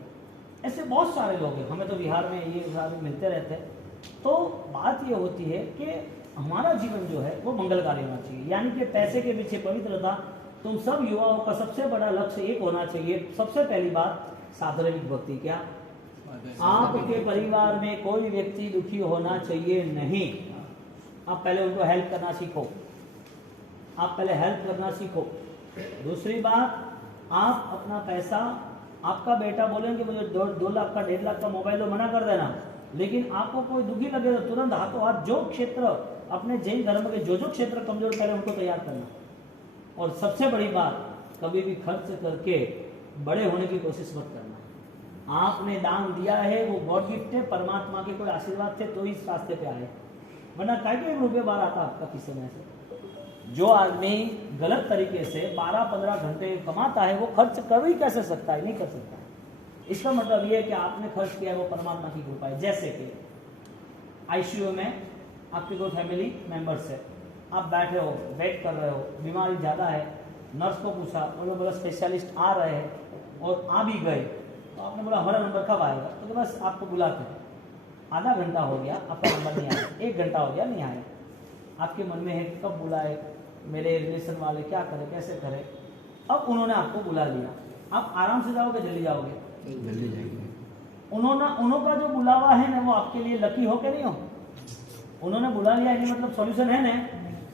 ऐसे बहुत सारे लोग हैं, हमें तो बिहार में ये सारे मिलते रहते हैं। तो बात ये होती है कि हमारा जीवन जो है वो मंगलकारी होना चाहिए, यानी कि पैसे के पीछे पवित्रता, तुम सब युवाओं का सबसे बड़ा लक्ष्य एक होना चाहिए, सबसे पहली बात सार्वजनिक भक्ति। क्या आपके परिवार में कोई व्यक्ति दुखी होना चाहिए नहीं। आप पहले उनको हेल्प करना सीखो, आप पहले हेल्प करना सीखो। दूसरी बात, आप अपना पैसा, आपका बेटा बोलेंगे मुझे 2 लाख का 1.5 लाख का मोबाइल, तो मना कर देना। लेकिन आपको कोई दुखी लगे तो तुरंत हाथों हाथ जो क्षेत्र अपने जैन धर्म के जो क्षेत्र कमजोर करे उनको तैयार करना। और सबसे बड़ी बात, कभी भी खर्च करके बड़े होने की कोशिश मत करना। आपने दान दिया है, वो गॉड गिफ्ट है, परमात्मा के कोई आशीर्वाद थे तो इस रास्ते पे आए, वरना काय के 1 रुपये बार आता आपका किसी में से। जो आदमी गलत तरीके से 12-15 घंटे कमाता है वो खर्च कर ही कैसे सकता है? नहीं कर सकता। इसका मतलब ये है कि आपने खर्च किया है वो परमात्मा की कृपा है। जैसे कि आईसीयू में आपके कोई फैमिली मेंबर्स है, आप बैठे हो, वेट कर रहे हो, बीमारी ज़्यादा है, नर्स को पूछा, उन्होंने बोला स्पेशलिस्ट आ रहे हैं और आ भी गए, तो आपने बोला हमारा नंबर कब आएगा? तो बस आपको बुलाते हैं, आधा घंटा हो गया आपका नंबर नहीं आया, 1 घंटा हो गया नहीं आया, आपके मन में है कब बुलाए, मेरे रिलेशन वाले क्या करें, कैसे करें। अब उन्होंने आपको बुला लिया, आप आराम से जाओगे जल्दी जाओगे? जल्दी जाएंगे। उन्होंने जो बुलावा है ना वो आपके लिए लकी हो के नहीं हो? उन्होंने बुला लिया ये मतलब सॉल्यूशन है ना।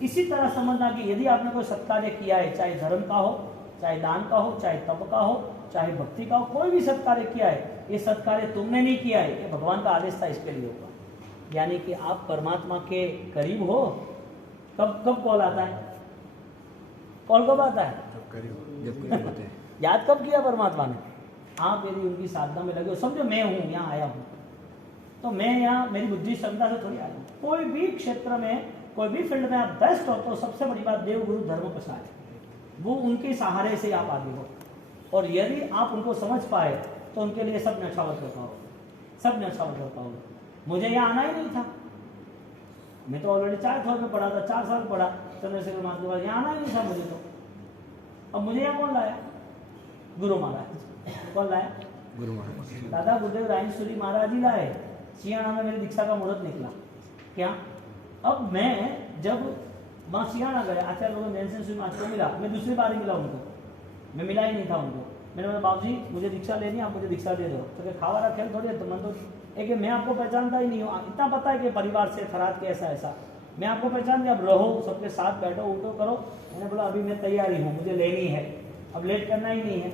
इसी तरह समझना कि यदि आपने कोई सत्कार्य किया है, चाहे धर्म का हो, चाहे दान का हो, चाहे तप का हो, चाहे भक्ति का हो, कोई भी सत्कार्य किया है, ये सत्कार्य तुमने नहीं किया है, ये भगवान का आदेश था, इसके लिए होगा। यानी कि आप परमात्मा के करीब हो। कब कॉल आता है? कॉल कब आता है? जब करीब होते हैं। याद कब किया परमात्मा ने? आप यदि उनकी साधना में लगे हो, समझो मैं हूँ यहाँ आया हूँ, तो मैं यहाँ मेरी बुद्धि क्षमता से थोड़ी आया हूँ। कोई भी क्षेत्र में, कोई भी फील्ड में आप बेस्ट हो तो सबसे बड़ी बात देव गुरु धर्म प्रसाद, वो उनके सहारे से आप आगे हो। और यदि आप उनको समझ पाए तो उनके लिए सब न्यौछावर कर पाओगे, सब न्यौछावर कर पाओगे। मुझे यहाँ आना ही नहीं था, मैं तो ऑलरेडी 4 साल में पढ़ा था, 4 साल पढ़ा चंद्रशेखर महाराज के पास, यहाँ आना ही नहीं था मुझे तो। अब मुझे यहाँ कौन लाया? गुरु महाराज। कौन लाया? गुरु महाराज। दादा गुरुदेव रायसूरी महाराज ही लाए। सियाना में मेरी दीक्षा का मुहूर्त निकला। क्या? अब मैं जब वहाँ सियाना गया, आचार्य लोगों ने को मिला, मैं दूसरी बार ही मिला उनको, मैं मिला ही नहीं था उनको। मैंने बोला बाबू जी मुझे दीक्षा लेनी है, आप मुझे दीक्षा दे दो। तो क्या खावा रहा खेल थोड़ी है, तो मन तो एक मैं आपको पहचानता ही नहीं हूँ, इतना पता है कि परिवार से थराद के ऐसा ऐसा, मैं आपको पहचान दिया, अब रहो सबके साथ, बैठो उठो करो। मैंने बोला अभी मैं तैयारी हूँ, मुझे लेनी है, अब लेट करना ही नहीं है,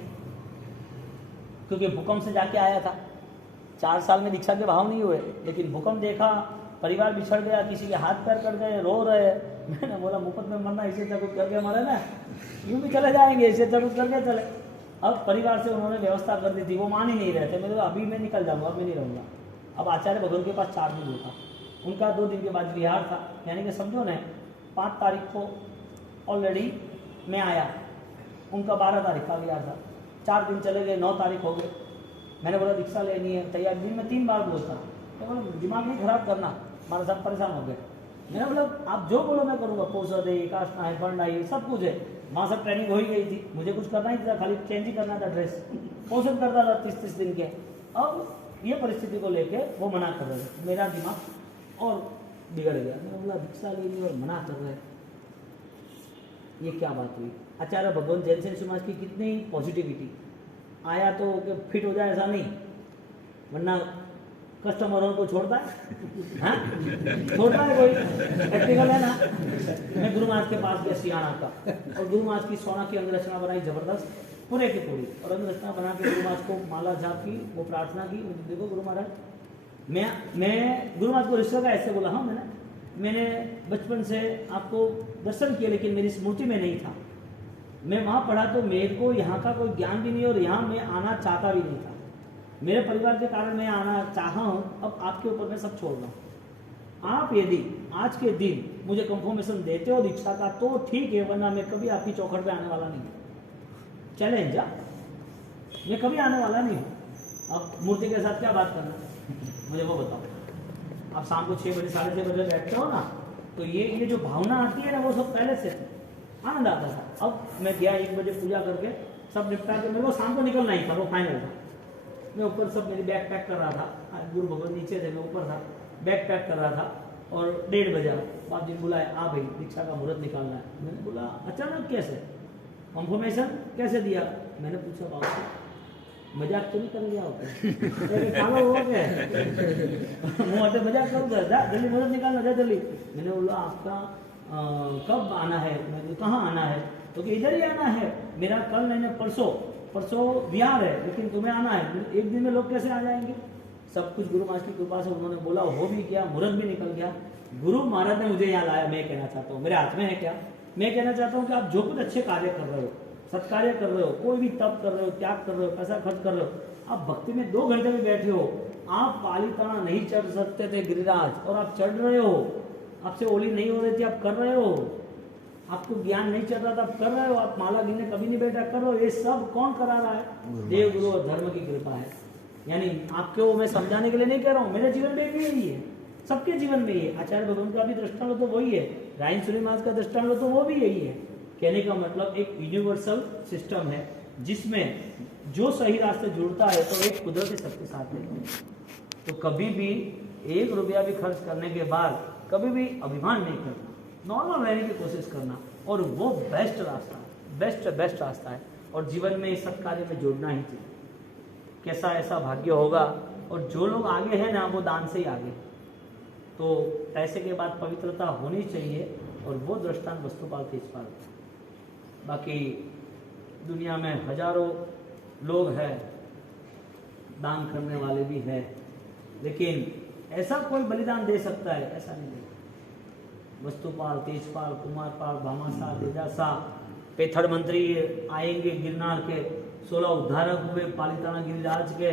क्योंकि भूकंप से जाके आया था। 4 साल में दीक्षा के भाव नहीं हुए, लेकिन भूकंप देखा, परिवार बिछड़ गया, किसी के हाथ पैर कट गए, रो रहे। मैंने बोला मुफ्त में मरना, इसे चकुत करके मरे ना, यूँ भी चले जाएंगे, इसे चकुत करके चले। अब परिवार से उन्होंने व्यवस्था कर दी थी, वो मान ही नहीं रहे थे। मैंने बोला अभी मैं निकल जाऊँगा, अब मैं नहीं रहूँगा। अब आचार्य भगवान के पास 4 दिन होता, उनका 2 दिन के बाद बिहार था, यानी कि समझो ना 5 तारीख को ऑलरेडी मैं आया, उनका 12 तारीख का बिहार था, 4 दिन चले गए, 9 तारीख हो गए। मैंने बोला दीक्षा लेनी है, तैयार, दिन में 3 बार बोलता, तो बोला दिमाग नहीं खराब करना, हमारे साथ परेशान हो गए। मैंने बोला आप जो बोलो मैं करूँगा, पोषद है, काशना है, फंडा है, सब कुछ है। वहाँ सब ट्रेनिंग हो ही गई थी, मुझे कुछ करना ही था, खाली चेंज ही करना था ड्रेस, पोषद करता था 30-30 दिन के। अब ये परिस्थिति को लेके वो मना कर रहे थे, मेरा दिमाग और बिगड़ गया। मैंने बोला दीक्षा लेनी और मना कर रहे, ये क्या बात हुई? आचार्य भगवान जैन सेन समाज की कितनी पॉजिटिविटी, आया तो फिट हो जाए ऐसा नहीं, वरना कस्टमरों को छोड़ता है, हाँ छोड़ता है कोई, प्रैक्टिकल है ना। मैं गुरु महाराज के पास गया सियाना का, और गुरु महाराज की सोना की अंगरचना बनाई जबरदस्त, पूरे की पूरी, और अंगरचना बना के गुरु महाराज को माला जाप की, वो प्रार्थना की, मुझे देखो गुरु महाराज, मैं गुरु महाराज को रिश्ते का ऐसे बोला, हाँ मैंने बचपन से आपको दर्शन किया, लेकिन मेरी स्मृति में नहीं था, मैं वहाँ पढ़ा तो मेरे को यहाँ का कोई ज्ञान भी नहीं, और यहाँ मैं आना चाहता भी नहीं था, मेरे परिवार के कारण मैं आना चाहा हूँ। अब आपके ऊपर मैं सब छोड़ रहा हूँ, आप यदि आज के दिन मुझे कंफर्मेशन देते हो दीक्षा का तो ठीक है, वरना मैं कभी आपकी चौखट पे आने वाला नहीं हूँ। चैलेंज जा, मैं कभी आने वाला नहीं हूँ। अब मूर्ति के साथ क्या बात करना, मुझे वो बताओ। आप शाम को 6 बजे 6:30 बजे बैठते हो ना, तो ये जो भावना आती है ना, वो सब पहले से आनंद आता था। अब मैं गया 1 बजे पूजा करके सब निपटा के, मेरे को शाम को निकलना ही था, वो फाइनल था। मैं ऊपर सब मेरी बैग पैक कर रहा था, गुरु भगवान नीचे थे, मैं ऊपर था, बैग पैक कर रहा था, और 1:30 बजा, बाप जी ने बुलाया, आ भाई दीक्षा का मुहूर्त निकालना है। मैंने बोला अचानक कैसे? कंफर्मेशन कैसे दिया? मैंने पूछा बाबू से, मजाक तो नहीं कर लिया होता खाना हुआ क्या मुँह हटे मजाक कर जा जल्दी मदद निकालना जा जल्दी। मैंने बोला आपका कब आना है? मैंने कहाँ आना है? तो कि इधर ही आना है, मेरा कल नहीं परसों बिहार है, लेकिन तुम्हें आना है। एक दिन में लोग कैसे आ जाएंगे? सब कुछ गुरु महाराज की कृपा से उन्होंने बोला, हो भी गया, मुहूर्त भी निकल गया। गुरु महाराज ने मुझे यहाँ लाया। मैं कहना चाहता हूँ, मेरे हाथ में है क्या? मैं कहना चाहता हूँ कि आप जो कुछ अच्छे कार्य कर रहे हो, सत्कार्य कर रहे हो, कोई भी तप कर रहे हो, त्याग कर रहे हो, पैसा खर्च कर रहे हो, आप भक्ति में 2 घंटे में बैठे हो, आप पालीताना नहीं चढ़ सकते थे गिरिराज और आप चढ़ रहे हो, आपसे ओली नहीं हो रही थी, आप कर रहे हो, आपको ज्ञान नहीं चल रहा था, आप कर रहे हो, आप माला गिनने कभी नहीं बैठा, कर रहे हो। ये सब कौन करा रहा है? देव गुरु और धर्म की कृपा है। यानी आपको मैं समझाने के लिए नहीं कह रहा हूँ, मेरे जीवन में भी यही है, सबके जीवन में ही है। आचार्य भगवान का भी दृष्टांत तो वही है, रायन सूर्य महाराज का दृष्टांत तो वो भी यही है। कहने का मतलब एक यूनिवर्सल सिस्टम है जिसमें जो सही रास्ते जुड़ता है तो एक कुदरती सबके साथ है। तो कभी भी 1 रुपया भी खर्च करने के बाद कभी भी अभिमान नहीं करना, नॉर्मल रहने की कोशिश करना, और वो बेस्ट रास्ता है, बेस्ट रास्ता है। और जीवन में इस सब कार्य में जोड़ना ही चाहिए। कैसा ऐसा भाग्य होगा। और जो लोग आगे हैं ना, वो दान से ही आगे। तो पैसे के बाद पवित्रता होनी चाहिए, और वो दृष्टांत वस्तुपाल तेजपाल। बाकी दुनिया में हजारों लोग हैं, दान करने वाले भी हैं, लेकिन ऐसा कोई बलिदान दे सकता है ऐसा नहीं है। वस्तुपाल, तेजपाल, कुमारपाल, भामाशाह, तेजाशाह, पेथड़ मंत्री आएंगे गिरनार के, 16 उद्धारक हुए पालीताना गिरिराज के,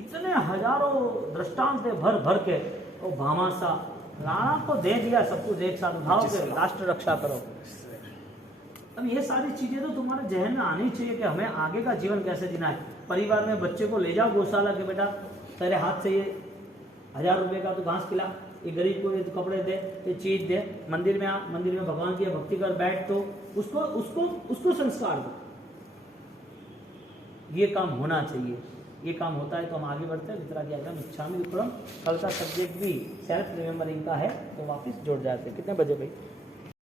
इतने हजारों दृष्टांत भर भर के। और भामाशाह राणा को दे दिया सब कुछ एक साथ, उठाओ के राष्ट्र रक्षा करो। अब ये सारी चीजें तो तुम्हारे जहन में आनी चाहिए कि हमें आगे का जीवन कैसे जीना है। परिवार में बच्चे को ले जाओ गौशाला के, बेटा तेरे हाथ से ये 1000 रुपये का तो घास खिला, ये गरीब को ये तो कपड़े दे, ये चीज दे, मंदिर में आ, मंदिर में भगवान की भक्ति कर बैठ, तो उसको संस्कार दो। ये काम होना चाहिए। ये काम होता है तो हम आगे बढ़ते हैं। वितराग्याग्रम इच्छामि विक्रम। कल का सब्जेक्ट भी सेल्फ रिमेम्बरिंग का है, तो वापस जुड़ जाते हैं। कितने बजे भाई?